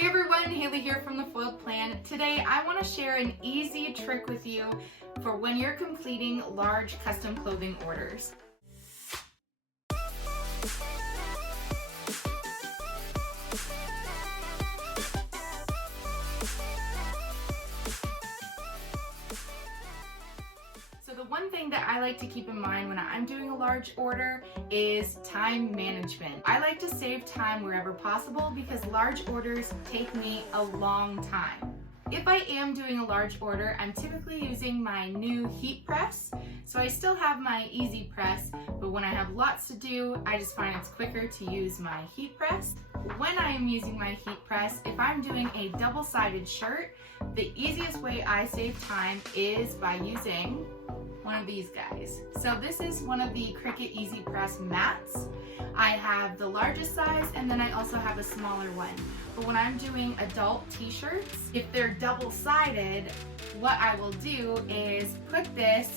Hey everyone, Haley here from The Foiled Plan. Today I want to share an easy trick with you for when you're completing large custom clothing orders. So the one thing that I like to keep in mind when I'm doing a large order is time management. I like to save time wherever possible because large orders take me a long time. If I am doing a large order, I'm typically using my new heat press. So I still have my easy press, but when I have lots to do, I just find it's quicker to use my heat press. When I am using my heat press, if I'm doing a double-sided shirt, the easiest way I save time is by using one of these guys. So this is one of the CRICUT Easy Press mats. I have the largest size and then I also have a smaller one. But when I'm doing adult t-shirts, if they're double-sided, what I will do is put this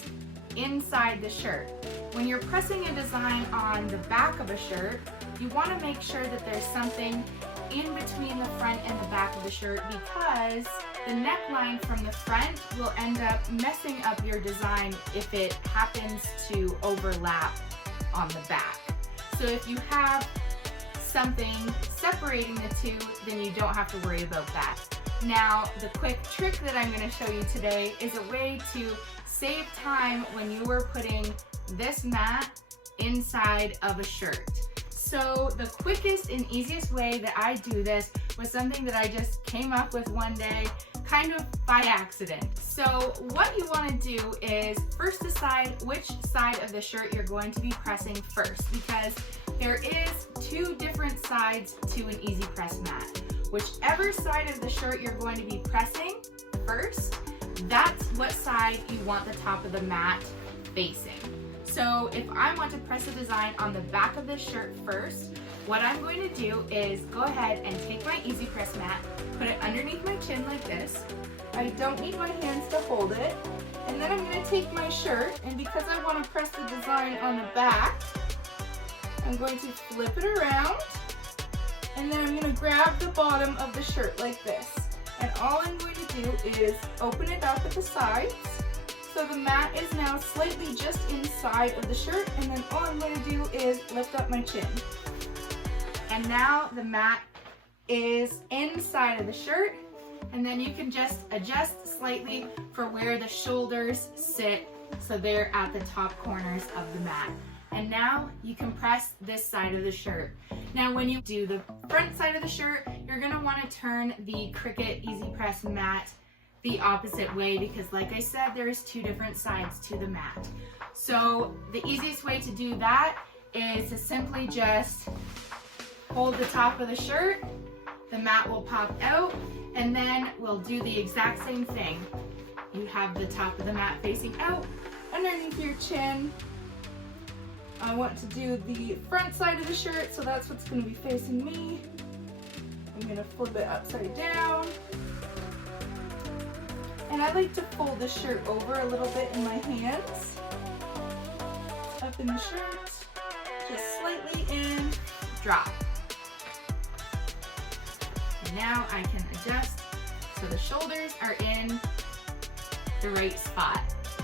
inside the shirt. When you're pressing a design on the back of a shirt, you want to make sure that there's something in between the front and the back of the shirt because the neckline from the front will end up messing up your design if it happens to overlap on the back. So if you have something separating the two, then you don't have to worry about that. Now, the quick trick that I'm going to show you today is a way to save time when you are putting this mat inside of a shirt. So the quickest and easiest way that I do this was something that I just came up with one day, kind of by accident. So what you want to do is first decide which side of the shirt you're going to be pressing first, because there is two different sides to an easy press mat. Whichever side of the shirt you're going to be pressing first, that's what side you want the top of the mat facing. So if I want to press a design on the back of this shirt first, what I'm going to do is go ahead and take my easy press mat, put it underneath my chin like this. I don't need my hands to hold it. And then I'm going to take my shirt, and because I want to press the design on the back, I'm going to flip it around, and then I'm going to grab the bottom of the shirt like this. And all I'm going to do is open it up at the sides. So the mat is now slightly just inside of the shirt, and then all I'm going to do is lift up my chin. And now the mat is inside of the shirt, and then you can just adjust slightly for where the shoulders sit so they're at the top corners of the mat. And now you can press this side of the shirt. Now when you do the front side of the shirt, you're going to want to turn the CRICUT Easy Press mat the opposite way because like I said, there's two different sides to the mat. So the easiest way to do that is to simply just hold the top of the shirt, the mat will pop out, and then we'll do the exact same thing. You have the top of the mat facing out underneath your chin. I want to do the front side of the shirt, so that's what's going to be facing me. I'm going to flip it upside down. And I like to fold the shirt over a little bit in my hands. Up in the shirt, just slightly in, drop. And now I can adjust so the shoulders are in the right spot.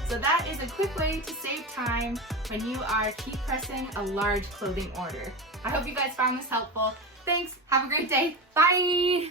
So that is a quick way to save time when you are keep pressing a large clothing order. I hope you guys found this helpful. Thanks, have a great day, bye!